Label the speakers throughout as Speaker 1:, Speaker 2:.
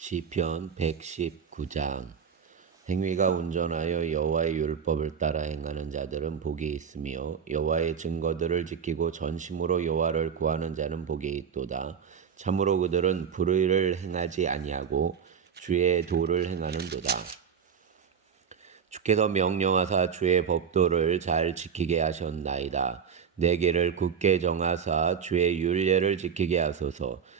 Speaker 1: 시편 119장 행위가 온전하여 여호와의 율법을 따라 행하는 자들은 복이 있으며 여호와의 증거들을 지키고 전심으로 여호와를 구하는 자는 복이 있도다. 참으로 그들은 불의를 행하지 아니하고 주의 도를 행하는도다. 주께서 명령하사 주의 법도를 잘 지키게 하셨나이다. 내 길을 굳게 정하사 주의 율례를 지키게 하소서.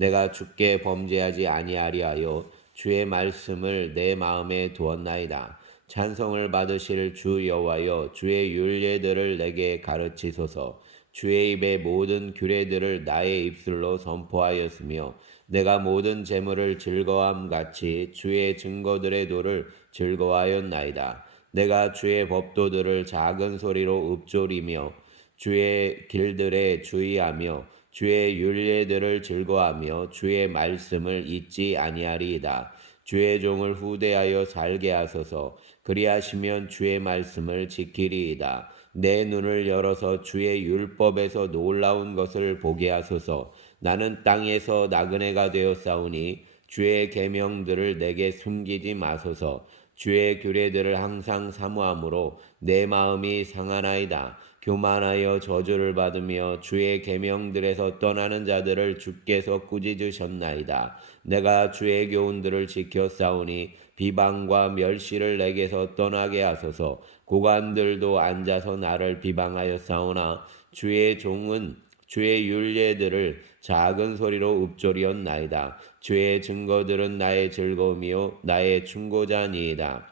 Speaker 1: 내가 주께 범죄하지 아니하리하여 주의 말씀을 내 마음에 두었나이다. 찬송을 받으실 주 여호와여 주의 율례들을 내게 가르치소서. 주의 입의 모든 규례들을 나의 입술로 선포하였으며 내가 모든 재물을 즐거함 같이 주의 증거들의 도를 즐거워하였나이다. 내가 주의 법도들을 작은 소리로 읊조리며 주의 길들에 주의하며 주의 율례들을 즐거하며 주의 말씀을 잊지 아니하리이다. 주의 종을 후대하여 살게 하소서. 그리하시면 주의 말씀을 지키리이다. 내 눈을 열어서 주의 율법에서 놀라운 것을 보게 하소서. 나는 땅에서 나그네가 싸우니 주의 계명들을 내게 숨기지 마소서. 주의 규례들을 항상 사모함으로 내 마음이 상하나이다. 교만하여 저주를 받으며 주의 계명들에서 떠나는 자들을 주께서 꾸짖으셨나이다. 내가 주의 교훈들을 지켜 싸우니 비방과 멸시를 내게서 떠나게 하소서. 고관들도 앉아서 나를 비방하여 싸우나 주의 종은 주의 율례들을 작은 소리로 읊조리었나이다. 주의 증거들은 나의 즐거움이요 나의 충고자니이다.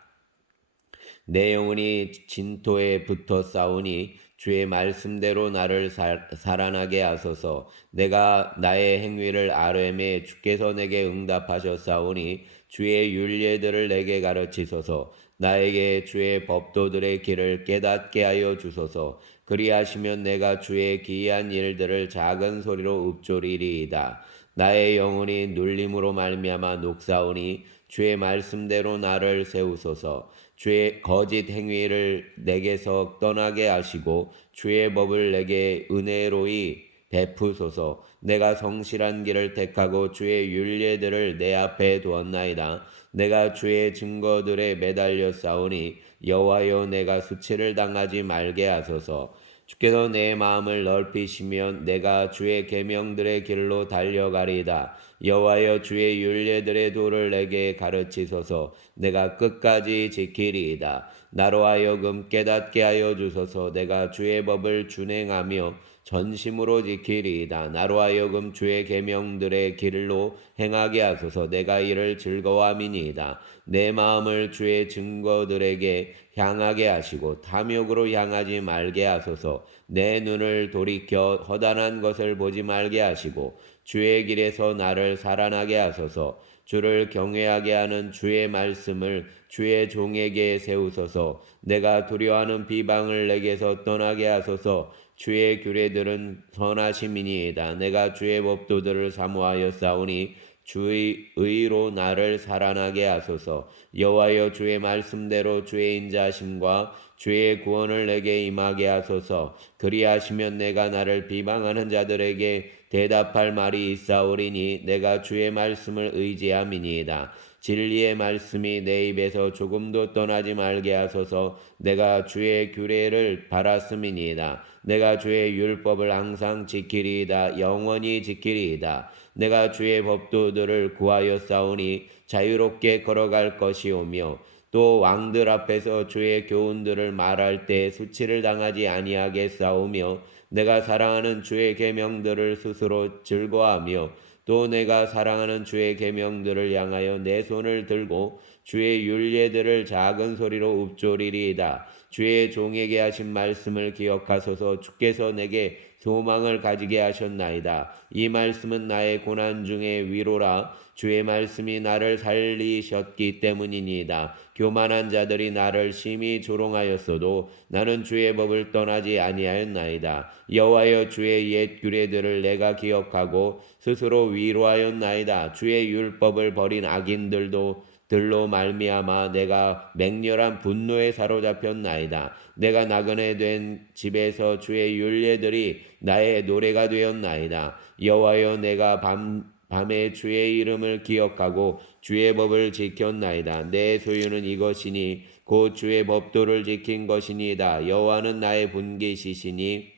Speaker 1: 내 영혼이 진토에 붙어 싸우니 주의 말씀대로 나를 살, 살아나게 하소서. 내가 나의 행위를 아뢰매 주께서 내게 응답하셨사오니 주의 율례들을 내게 가르치소서. 나에게 주의 법도들의 길을 깨닫게 하여 주소서. 그리하시면 내가 주의 기이한 일들을 작은 소리로 읊조리리이다. 나의 영혼이 눌림으로 말미암아 녹사오니 주의 말씀대로 나를 세우소서. 주의 거짓 행위를 내게서 떠나게 하시고 주의 법을 내게 은혜로이 베푸소서. 내가 성실한 길을 택하고 주의 율례들을 내 앞에 두었나이다. 내가 주의 증거들에 매달려 싸우니 여호와여 내가 수치를 당하지 말게 하소서. 주께서 내 마음을 넓히시면 내가 주의 계명들의 길로 달려가리이다. 여호와여 주의 율례들의 도를 내게 가르치소서. 내가 끝까지 지키리이다. 나로 하여금 깨닫게 하여 주소서. 내가 주의 법을 준행하며 전심으로 지키리이다. 나로 하여금 주의 계명들의 길로 행하게 하소서. 내가 이를 즐거워함이니이다. 내 마음을 주의 증거들에게 향하게 하시고 탐욕으로 향하지 말게 하소서. 내 눈을 돌이켜 허단한 것을 보지 말게 하시고 주의 길에서 나를 살아나게 하소서. 주를 경외하게 하는 주의 말씀을 주의 종에게 세우소서. 내가 두려워하는 비방을 내게서 떠나게 하소서. 주의 규례들은 선하심이니이다. 내가 주의 법도들을 사모하여 싸우니 주의 의로 나를 살아나게 하소서. 여호와여 주의 말씀대로 주의 인자심과 주의 구원을 내게 임하게 하소서. 그리하시면 내가 나를 비방하는 자들에게 대답할 말이 있사오리니 내가 주의 말씀을 의지함이니이다. 진리의 말씀이 내 입에서 조금도 떠나지 말게 하소서 내가 주의 규례를 바랐음이니이다. 내가 주의 율법을 항상 지키리이다. 영원히 지키리이다. 내가 주의 법도들을 구하여 싸우니 자유롭게 걸어갈 것이오며 또 왕들 앞에서 주의 교훈들을 말할 때 수치를 당하지 아니하게 싸우며 내가 사랑하는 주의 계명들을 스스로 즐거하며 또 내가 사랑하는 주의 계명들을 향하여 내 손을 들고 주의 율례들을 작은 소리로 읊조리리이다. 주의 종에게 하신 말씀을 기억하소서 주께서 내게 소망을 가지게 하셨나이다. 이 말씀은 나의 고난 중에 위로라. 주의 말씀이 나를 살리셨기 때문이니이다. 교만한 자들이 나를 심히 조롱하였어도 나는 주의 법을 떠나지 아니하였나이다. 여호와여 주의 옛 규례들을 내가 기억하고 스스로 위로하였나이다. 주의 율법을 버린 악인들도 들로 말미암아 내가 맹렬한 분노에 사로잡혔나이다. 내가 나그네 된 집에서 주의 율례들이 나의 노래가 되었나이다. 여호와여 내가 밤 밤에 주의 이름을 기억하고 주의 법을 지켰나이다. 내 소유는 이것이니 곧 주의 법도를 지킨 것이니이다. 여호와는 나의 분기시시니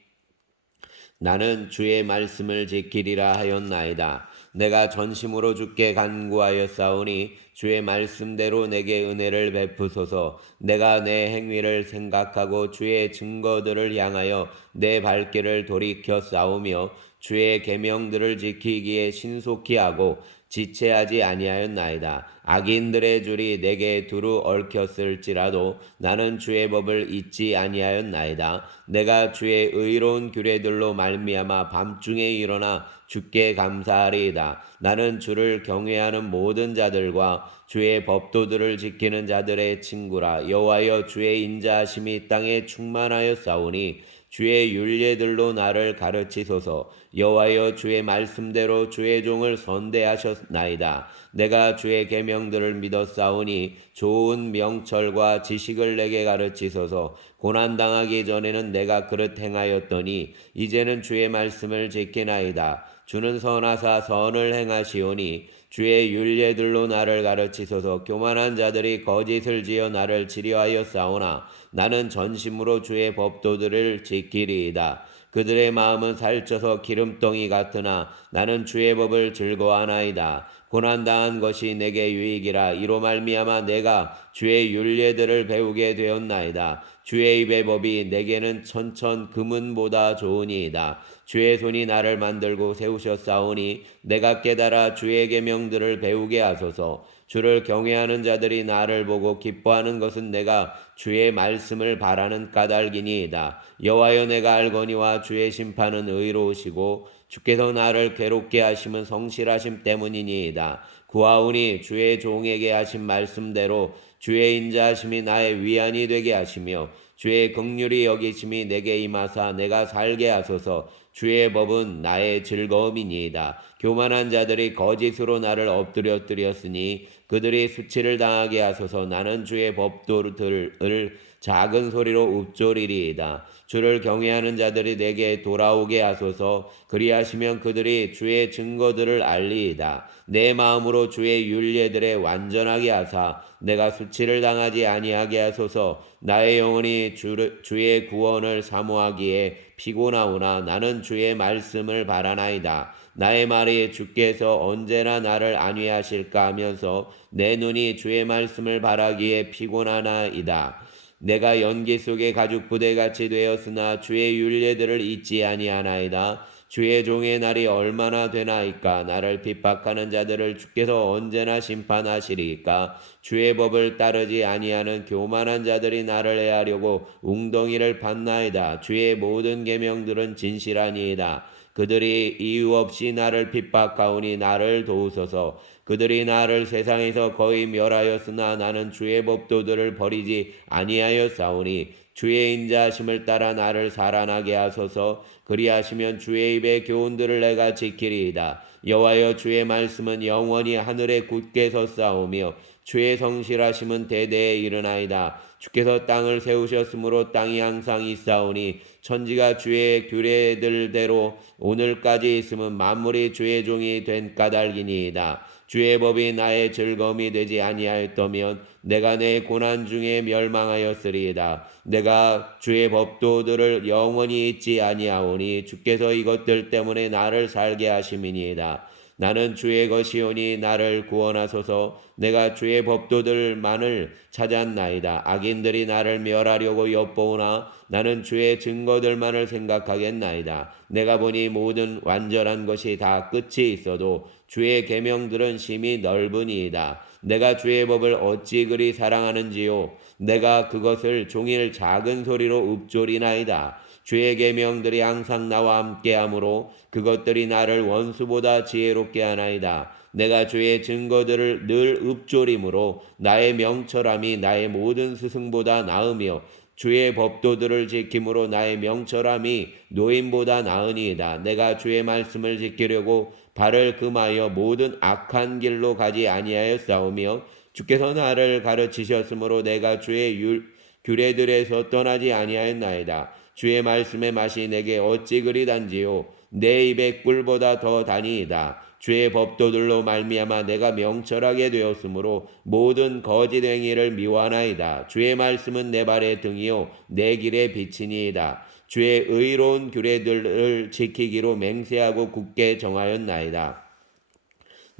Speaker 1: 나는 주의 말씀을 지키리라 하였나이다. 내가 전심으로 주께 간구하였사오니 주의 말씀대로 내게 은혜를 베푸소서. 내가 내 행위를 생각하고 주의 증거들을 향하여 내 발길을 돌이켜 싸우며 주의 계명들을 지키기에 신속히 하고 지체하지 아니하였나이다. 악인들의 줄이 내게 두루 얽혔을지라도 나는 주의 법을 잊지 아니하였나이다. 내가 주의 의로운 규례들로 말미암아 밤중에 일어나 주께 감사하리이다. 나는 주를 경외하는 모든 자들과 주의 법도들을 지키는 자들의 친구라. 여호와여 주의 인자하심이 땅에 충만하여 싸우니 주의 율례들로 나를 가르치소서. 여호와여 주의 말씀대로 주의 종을 선대하셨나이다. 내가 주의 계명들을 믿었사오니 좋은 명철과 지식을 내게 가르치소서. 고난 당하기 전에는 내가 그릇 행하였더니 이제는 주의 말씀을 지키나이다. 주는 선하사 선을 행하시오니 주의 윤례들로 나를 가르치소서 교만한 자들이 거짓을 지어 나를 치료하여 싸우나 나는 전심으로 주의 법도들을 지키리이다. 그들의 마음은 살쪄서 기름덩이 같으나 나는 주의 법을 즐거워하나이다. 고난당한 것이 내게 유익이라 이로 말미암아 내가 주의 윤례들을 배우게 되었나이다. 주의 입의 법이 내게는 천천 금은보다 좋으니이다. 주의 손이 나를 만들고 세우셨사오니 내가 깨달아 주의 계명들을 배우게 하소서. 주를 경외하는 자들이 나를 보고 기뻐하는 것은 내가 주의 말씀을 바라는 까닭이니이다. 여호와여 내가 알거니와 주의 심판은 의로우시고 주께서 나를 괴롭게 하심은 성실하심 때문이니이다. 구하오니 주의 종에게 하신 말씀대로 주의 인자하심이 나의 위안이 되게 하시며 주의 극률이 여기심이 내게 임하사 내가 살게 하소서 주의 법은 나의 즐거움이니이다. 교만한 자들이 거짓으로 나를 엎드려뜨렸으니 그들이 수치를 당하게 하소서 나는 주의 법도들을 작은 소리로 읊조리리이다. 주를 경외하는 자들이 내게 돌아오게 하소서 그리하시면 그들이 주의 증거들을 알리이다. 내 마음으로 주의 윤례들에 완전하게 하사 내가 수치를 당하지 아니하게 하소서 나의 영혼이 주, 주의 구원을 사모하기에 피곤하오나 나는 주의 말씀을 바라나이다. 나의 말이 주께서 언제나 나를 안위하실까 하면서 내 눈이 주의 말씀을 바라기에 피곤하나이다. 내가 연기 속에 가죽 부대같이 되었으나 주의 윤례들을 잊지 아니하나이다. 주의 종의 날이 얼마나 되나이까 나를 핍박하는 자들을 주께서 언제나 심판하시리까 주의 법을 따르지 아니하는 교만한 자들이 나를 해하려고 웅덩이를 받나이다 주의 모든 계명들은 진실하니이다 그들이 이유 없이 나를 핍박하오니 나를 도우소서. 그들이 나를 세상에서 거의 멸하였으나 나는 주의 법도들을 버리지 아니하였사오니 주의 인자하심을 따라 나를 살아나게 하소서. 그리하시면 주의 입의 교훈들을 내가 지키리이다. 여호와여 주의 말씀은 영원히 하늘에 굳게 섰사오며 주의 성실하심은 대대에 이르나이다. 주께서 땅을 세우셨으므로 땅이 항상 있사오니 천지가 주의 규례들대로 오늘까지 있음은 만물이 주의 종이 된 까닭이니이다. 주의 법이 나의 즐거움이 되지 아니하였다면 내가 내 고난 중에 멸망하였으리이다. 내가 주의 법도들을 영원히 잊지 아니하오니 주께서 이것들 때문에 나를 살게 하심이니이다. 나는 주의 것이오니 나를 구원하소서 내가 주의 법도들만을 찾았나이다. 악인들이 나를 멸하려고 엿보오나 나는 주의 증거들만을 생각하겠나이다. 내가 보니 모든 완전한 것이 다 끝이 있어도 주의 계명들은 심히 넓으니이다. 내가 주의 법을 어찌 그리 사랑하는지요. 내가 그것을 종일 작은 소리로 읊조리나이다. 주의 계명들이 항상 나와 함께하므로 그것들이 나를 원수보다 지혜롭게 하나이다. 내가 주의 증거들을 늘 읊조림으로 나의 명철함이 나의 모든 스승보다 나으며 주의 법도들을 지킴으로 나의 명철함이 노인보다 나으니이다. 내가 주의 말씀을 지키려고 발을 금하여 모든 악한 길로 가지 아니하였사오며 주께서 나를 가르치셨으므로 내가 주의 율, 규례들에서 떠나지 아니하였나이다. 주의 말씀의 맛이 내게 어찌 그리 단지요 내 입에 꿀보다 더 다니이다. 주의 법도들로 말미암아 내가 명철하게 되었으므로 모든 거짓 행위를 미워하나이다. 주의 말씀은 내 발의 등이요 내 길의 빛이니이다. 주의 의로운 규례들을 지키기로 맹세하고 굳게 정하였나이다.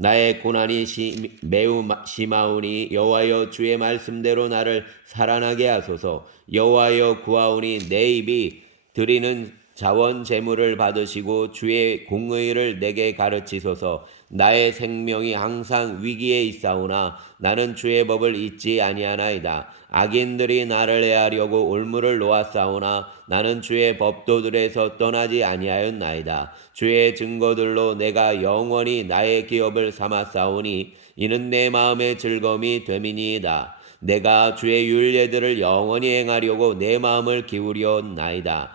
Speaker 1: 나의 고난이 시, 매우 심하오니 여호와여 주의 말씀대로 나를 살아나게 하소서. 여호와여 구하오니 내 입이 드리는 자원 제물을 받으시고 주의 공의를 내게 가르치소서 나의 생명이 항상 위기에 있사오나 나는 주의 법을 잊지 아니하나이다. 악인들이 나를 해하려고 올무를 놓았사오나 나는 주의 법도들에서 떠나지 아니하였나이다. 주의 증거들로 내가 영원히 나의 기업을 삼았사오니 이는 내 마음의 즐거움이 됨이니이다. 내가 주의 율례들을 영원히 행하려고 내 마음을 기울였나이다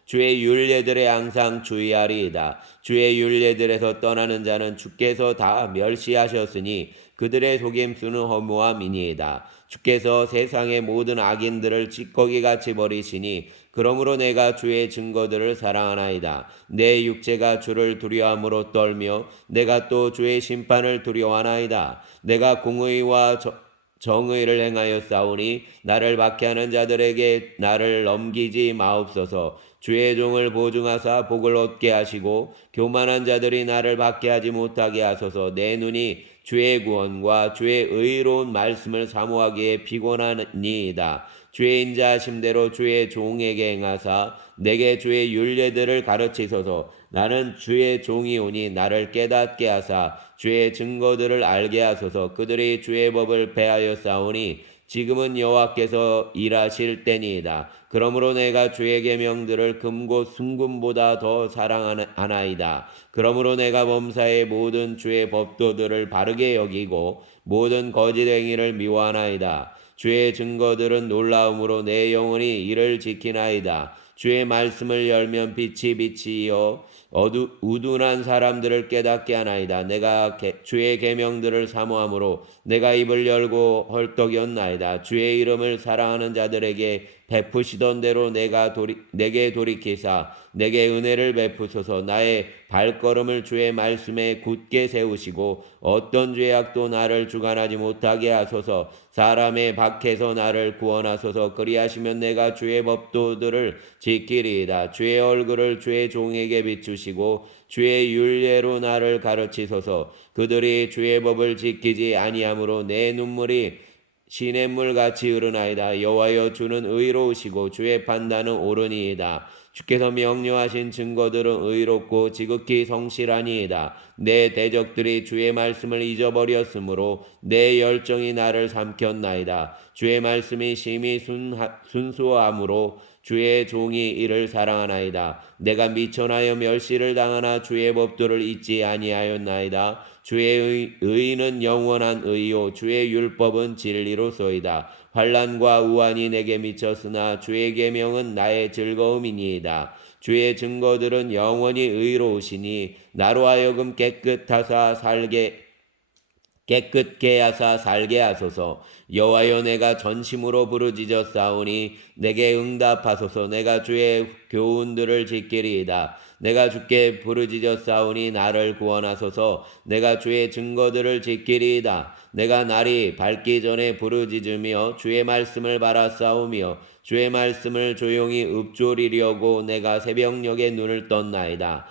Speaker 1: 주의 율례들에 항상 주의하리이다. 주의 율례들에서 떠나는 자는 주께서 다 멸시하셨으니 그들의 속임수는 허무함이니이다. 주께서 세상의 모든 악인들을 찌꺼기같이 버리시니 그러므로 내가 주의 증거들을 사랑하나이다. 내 육체가 주를 두려함으로 떨며 내가 또 주의 심판을 두려워하나이다. 내가 공의와 저, 정의를 행하여 싸우니 나를 박해하는 자들에게 나를 넘기지 마옵소서. 주의 종을 보증하사 복을 얻게 하시고 교만한 자들이 나를 박해하지 못하게 하소서. 내 눈이 주의 구원과 주의 의로운 말씀을 사모하기에 피곤하니이다. 주의 인자하심대로 주의 종에게 행하사 내게 주의 윤례들을 가르치소서. 나는 주의 종이오니 나를 깨닫게 하사 주의 증거들을 알게 하소서. 그들이 주의 법을 배하여 싸우니 지금은 여호와께서 일하실 때니이다. 그러므로 내가 주의 계명들을 금고 순금보다 더 사랑하나이다. 그러므로 내가 범사의 모든 주의 법도들을 바르게 여기고 모든 거짓 행위를 미워하나이다. 주의 증거들은 놀라움으로 내 영혼이 이를 지키나이다. 주의 말씀을 열면 빛이 빛이요 어두 우둔한 사람들을 깨닫게 하나이다. 내가 개, 주의 계명들을 사모함으로 내가 입을 열고 헐떡였나이다. 주의 이름을 사랑하는 자들에게 베푸시던 대로 내가 도리, 내게 돌이키사 내게 은혜를 베푸소서. 나의 발걸음을 주의 말씀에 굳게 세우시고 어떤 죄악도 나를 주관하지 못하게 하소서. 사람의 밖에서 나를 구원하소서. 그리하시면 내가 주의 법도들을 지키리이다. 주의 얼굴을 주의 종에게 비추시고 주의 윤례로 나를 가르치소서. 그들이 주의 법을 지키지 아니하므로 내 눈물이 시냇물 같이 흐르나이다. 여호와여 주는 의로우시고 주의 판단은 옳으니이다. 주께서 명료하신 증거들은 의롭고 지극히 성실하니이다. 내 대적들이 주의 말씀을 잊어버렸으므로 내 열정이 나를 삼켰나이다. 주의 말씀이 심히 순하, 순수함으로 주의 종이 이를 사랑하나이다. 내가 미천하여 멸시를 당하나 주의 법도를 잊지 아니하였나이다. 주의 의, 는 영원한 의요 주의 율법은 진리로소이다. 환란과 우환이 내게 미쳤으나 주의 계명은 나의 즐거움이니이다. 주의 증거들은 영원히 의로우시니 나로 하여금 깨끗하사 살게 깨끗게 하사 살게 하소서. 여호와여 내가 전심으로 부르짖어 싸우니 내게 응답하소서. 내가 주의 교훈들을 지키리이다. 내가 주께 부르짖어 싸우니 나를 구원하소서. 내가 주의 증거들을 지키리이다. 내가 날이 밝기 전에 부르짖으며 주의 말씀을 바라 싸우며 주의 말씀을 조용히 읊조리려고 내가 새벽녘에 눈을 떴나이다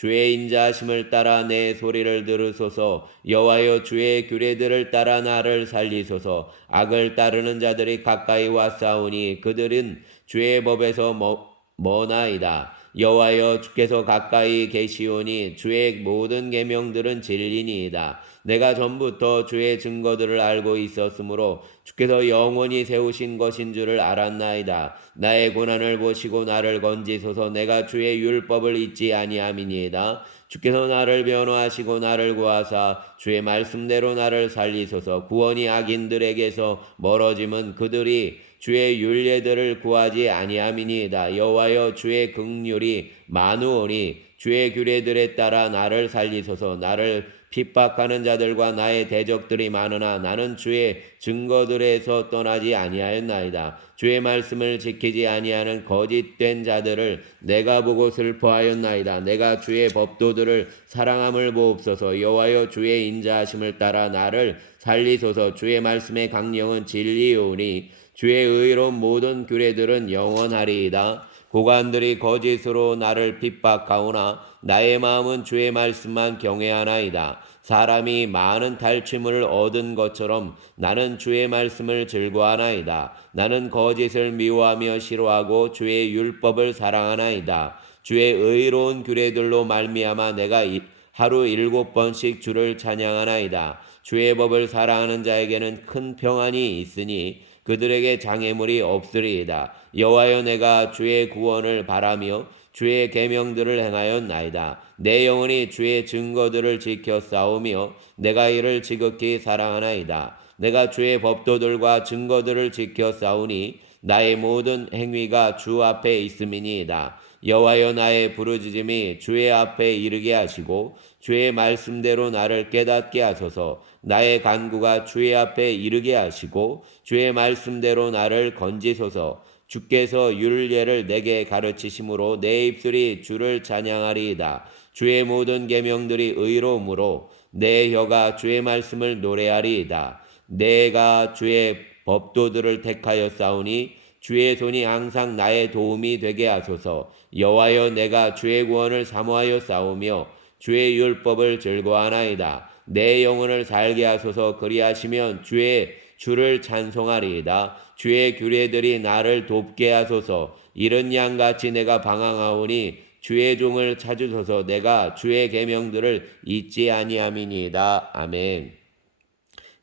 Speaker 1: 주의 인자하심을 따라 내 소리를 들으소서. 여호와여 주의 규례들을 따라 나를 살리소서. 악을 따르는 자들이 가까이 왔사오니 그들은 주의 법에서 머, 머나이다 여호와여 주께서 가까이 계시오니 주의 모든 계명들은 진리니이다 내가 전부터 주의 증거들을 알고 있었으므로 주께서 영원히 세우신 것인 줄을 알았나이다. 나의 고난을 보시고 나를 건지소서 내가 주의 율법을 잊지 아니함이니이다. 주께서 나를 변호하시고 나를 구하사 주의 말씀대로 나를 살리소서 구원이 악인들에게서 멀어짐은 그들이 주의 율례들을 구하지 아니함이니이다. 여호와여 주의 긍휼이 많으오니 주의 규례들에 따라 나를 살리소서 나를 핍박하는 자들과 나의 대적들이 많으나 나는 주의 증거들에서 떠나지 아니하였나이다. 주의 말씀을 지키지 아니하는 거짓된 자들을 내가 보고 슬퍼하였나이다. 내가 주의 법도들을 사랑함을 보옵소서. 여호와여 주의 인자하심을 따라 나를 살리소서. 주의 말씀의 강령은 진리오니 주의 의로운 모든 규례들은 영원하리이다. 고관들이 거짓으로 나를 핍박하오나 나의 마음은 주의 말씀만 경외하나이다. 사람이 많은 탈취물을 얻은 것처럼 나는 주의 말씀을 즐거하나이다. 나는 거짓을 미워하며 싫어하고 주의 율법을 사랑하나이다. 주의 의로운 규례들로 말미암아 내가 하루 일곱 번씩 주를 찬양하나이다. 주의 법을 사랑하는 자에게는 큰 평안이 있으니 그들에게 장애물이 없으리이다. 여호와여 내가 주의 구원을 바라며 주의 계명들을 행하였나이다. 내 영혼이 주의 증거들을 지켜 싸우며 내가 이를 지극히 사랑하나이다. 내가 주의 법도들과 증거들을 지켜 싸우니 나의 모든 행위가 주 앞에 있음이니이다. 여호와여 나의 부르짖음이 주의 앞에 이르게 하시고 주의 말씀대로 나를 깨닫게 하소서. 나의 간구가 주의 앞에 이르게 하시고 주의 말씀대로 나를 건지소서. 주께서 율례를 내게 가르치심으로 내 입술이 주를 찬양하리이다. 주의 모든 계명들이 의로우므로 내 혀가 주의 말씀을 노래하리이다. 내가 주의 법도들을 택하여 싸우니 주의 손이 항상 나의 도움이 되게 하소서. 여호와여 내가 주의 구원을 사모하여 싸우며 주의 율법을 즐거워하나이다. 내 영혼을 살게 하소서 그리하시면 주의 주를 찬송하리이다. 주의 규례들이 나를 돕게 하소서. 이런 양같이 내가 방황하오니 주의 종을 찾으소서. 내가 주의 계명들을 잊지 아니함이니이다. 아멘.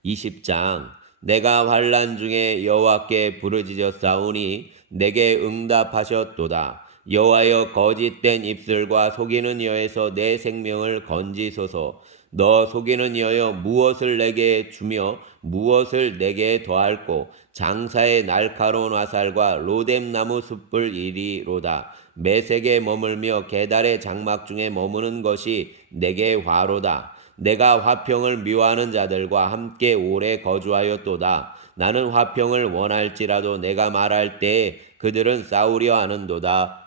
Speaker 1: 20장 내가 환란 중에 여호와께 부르짖어 싸우니 내게 응답하셨도다. 여호와여 거짓된 입술과 속이는 여에서 내 생명을 건지소서. 너 속이는 여여 무엇을 내게 주며 무엇을 내게 더할꼬? 장사의 날카로운 화살과 로뎀나무 숯불 이리로다. 매색에 머물며 계달의 장막 중에 머무는 것이 내게 화로다. 내가 화평을 미워하는 자들과 함께 오래 거주하였도다. 나는 화평을 원할지라도 내가 말할 때 그들은 싸우려 하는도다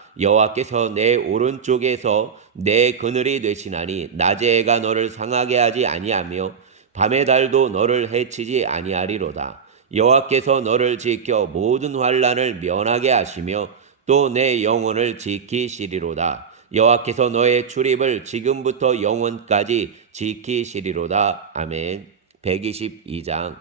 Speaker 1: 여호와께서 내 오른쪽에서 내 그늘이 되시나니 낮에 해가 너를 상하게 하지 아니하며 밤의 달도 너를 해치지 아니하리로다. 여호와께서 너를 지켜 모든 환란을 면하게 하시며 또 내 영혼을 지키시리로다. 여호와께서 너의 출입을 지금부터 영원까지 지키시리로다. 아멘. 122장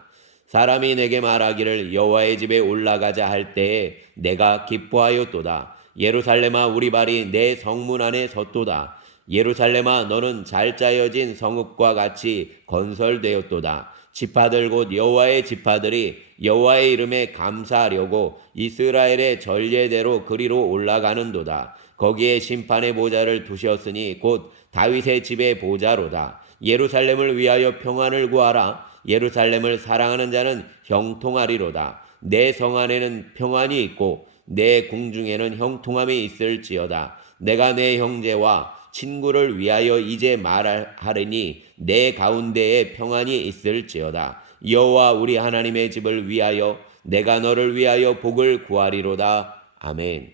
Speaker 1: 사람이 내게 말하기를 여호와의 집에 올라가자 할 때에 내가 기뻐하였도다. 예루살렘아 우리 발이 내 성문 안에 섰도다. 예루살렘아 너는 잘 짜여진 성읍과 같이 건설되었도다. 지파들 곧 여호와의 지파들이 여호와의 이름에 감사하려고 이스라엘의 전례대로 그리로 올라가는도다. 거기에 심판의 보좌를 두셨으니 곧 다윗의 집의 보좌로다. 예루살렘을 위하여 평안을 구하라. 예루살렘을 사랑하는 자는 형통하리로다. 내 성 안에는 평안이 있고 내 궁중에는 형통함이 있을지어다. 내가 내 형제와 친구를 위하여 이제 말하리니 내 가운데에 평안이 있을지어다. 여호와 우리 하나님의 집을 위하여 내가 너를 위하여 복을 구하리로다. 아멘.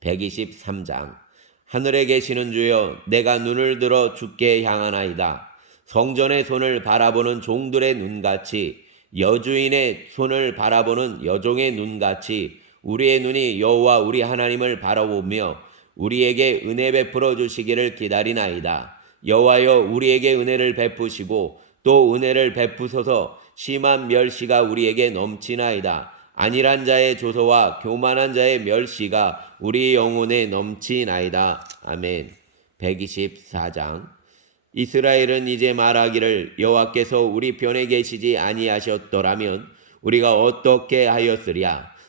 Speaker 1: 123장 하늘에 계시는 주여 내가 눈을 들어 주께 향하나이다. 성전의 손을 바라보는 종들의 눈같이 여주인의 손을 바라보는 여종의 눈같이 우리의 눈이 여호와 우리 하나님을 바라보며 우리에게 은혜 베풀어 주시기를 기다리나이다. 여호와여 우리에게 은혜를 베푸시고 또 은혜를 베푸소서 심한 멸시가 우리에게 넘치나이다. 안일한 자의 조소와 교만한 자의 멸시가 우리 영혼에 넘치나이다. 아멘. 124장 이스라엘은 이제 말하기를 여호와께서 우리 편에 계시지 아니하셨더라면 우리가 어떻게 하였으랴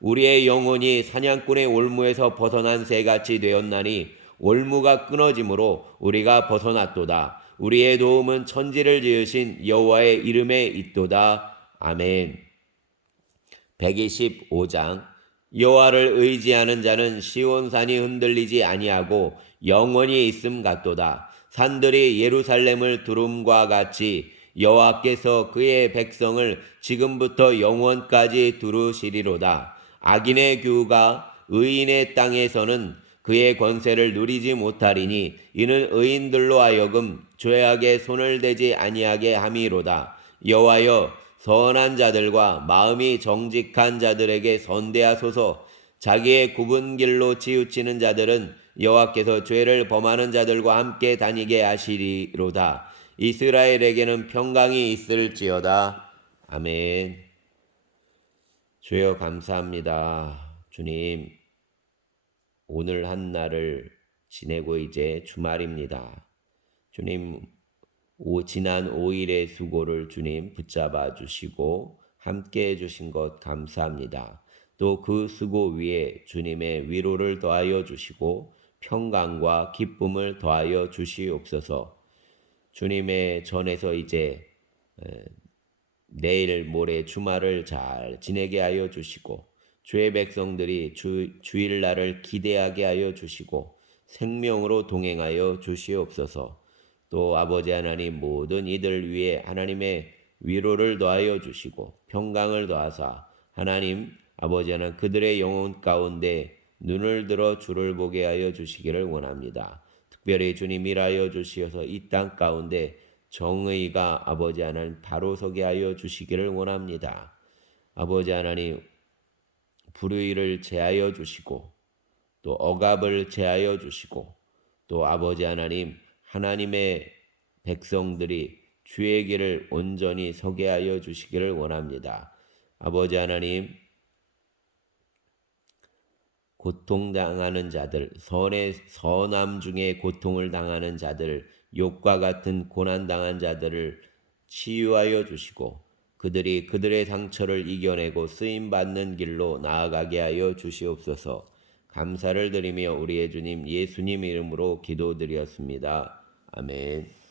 Speaker 1: 우리의 영혼이 사냥꾼의 올무에서 벗어난 새같이 되었나니 올무가 끊어짐으로 우리가 벗어났도다. 우리의 도움은 천지를 지으신 여호와의 이름에 있도다. 아멘. 125장 여호와를 의지하는 자는 시온산이 흔들리지 아니하고 영원히 있음 같도다. 산들이 예루살렘을 두름과 같이 여호와께서 그의 백성을 지금부터 영원까지 두루시리로다. 악인의 규가 의인의 땅에서는 그의 권세를 누리지 못하리니 이는 의인들로 하여금 죄악에 손을 대지 아니하게 함이로다. 여호와여 선한 자들과 마음이 정직한 자들에게 선대하소서. 자기의 굽은 길로 치우치는 자들은 여호와께서 죄를 범하는 자들과 함께 다니게 하시리로다. 이스라엘에게는 평강이 있을지어다. 아멘. 주여 감사합니다. 주님, 오늘 한 날을 지내고 이제 주말입니다. 주님, 오, 지난 5일의 수고를 주님 붙잡아 주시고 함께 해 주신 것 감사합니다. 또 그 수고 위에 주님의 위로를 더하여 주시고 평강과 기쁨을 더하여 주시옵소서. 주님의 전에서 이제 내일 모레 주말을 잘 지내게 하여 주시고 주의 백성들이 주, 주일날을 기대하게 하여 주시고 생명으로 동행하여 주시옵소서. 또 아버지 하나님 모든 이들 위해 하나님의 위로를 더하여 주시고 평강을 더하사 하나님 아버지 하나님 그들의 영혼 가운데 눈을 들어 주를 보게 하여 주시기를 원합니다. 특별히 주님 일하여 주시어서 이 땅 가운데 정의가 아버지 하나님 바로 서게 하여 주시기를 원합니다. 아버지 하나님 불의를 제하여 주시고 또 억압을 제하여 주시고 또 아버지 하나님 하나님의 백성들이 주의 길을 온전히 서게 하여 주시기를 원합니다. 아버지 하나님 고통당하는 자들, 선의 선함 중에 고통을 당하는 자들, 욕과 같은 고난 당한 자들을 치유하여 주시고 그들이 그들의 상처를 이겨내고 쓰임 받는 길로 나아가게 하여 주시옵소서. 감사를 드리며 우리의 주님 예수님 이름으로 기도드렸습니다. 아멘.